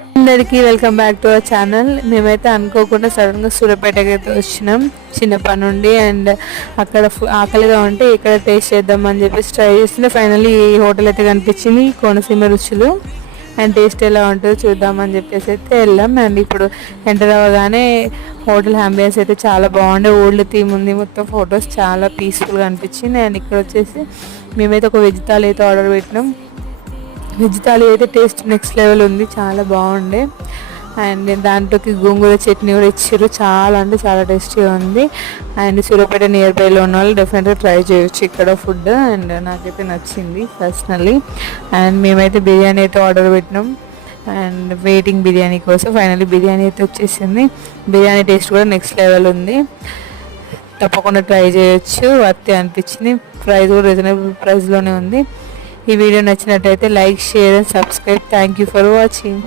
అందరికీ welcome back to our channel. మేమైతే అనుకోకుండా సడన్గా సూర్యాపేటకి అయితే వచ్చినాం చిన్న పని నుండి. అండ్ అక్కడ ఆకలిగా ఉంటే ఇక్కడ టేస్ట్ చేద్దామని చెప్పేసి ట్రై చేస్తుంటే ఫైనల్లీ ఈ హోటల్ అయితే కనిపించింది, కోనసీమ రుచులు. అండ్ టేస్ట్ ఎలా ఉంటుందో చూద్దామని చెప్పేసి అయితే వెళ్ళాం. అండ్ ఇప్పుడు ఎంటర్ అవ్వగానే హోటల్ అంబియన్స్ అయితే చాలా బాగుండే, ఓల్డ్ థీమ్ ఉంది, మొత్తం ఫొటోస్ చాలా పీస్ఫుల్గా అనిపించింది. అండ్ ఇక్కడ వచ్చేసి మేమైతే ఒక వెజ్ థాలి అయితే ఆర్డర్ పెట్టినాం. వెజ్ థాలి అయితే టేస్ట్ నెక్స్ట్ లెవెల్ ఉంది, చాలా బాగుండే. అండ్ దాంట్లోకి గోంగూర చట్నీ కూడా ఇచ్చారు, చాలా అంటే చాలా టేస్టీగా ఉంది. అండ్ సూర్యాపేట నియర్ బైలో ఉన్న వాళ్ళు డెఫినెట్గా ట్రై చేయొచ్చు ఇక్కడ ఫుడ్. అండ్ నాకైతే నచ్చింది పర్సనల్లీ. అండ్ మేమైతే బిర్యానీ అయితే ఆర్డర్ పెట్టినాం అండ్ వెయిటింగ్ బిర్యానీ కోసం. ఫైనల్లీ బిర్యానీ అయితే వచ్చేసింది. బిర్యానీ టేస్ట్ కూడా నెక్స్ట్ లెవెల్ ఉంది, తప్పకుండా ట్రై చేయొచ్చు, వర్త్ అనిపించింది. ప్రైస్ కూడా రీజనబుల్ ప్రైస్లోనే ఉంది. ఈ వీడియో నచ్చినట్టయితే like, share and subscribe. Thank you for watching.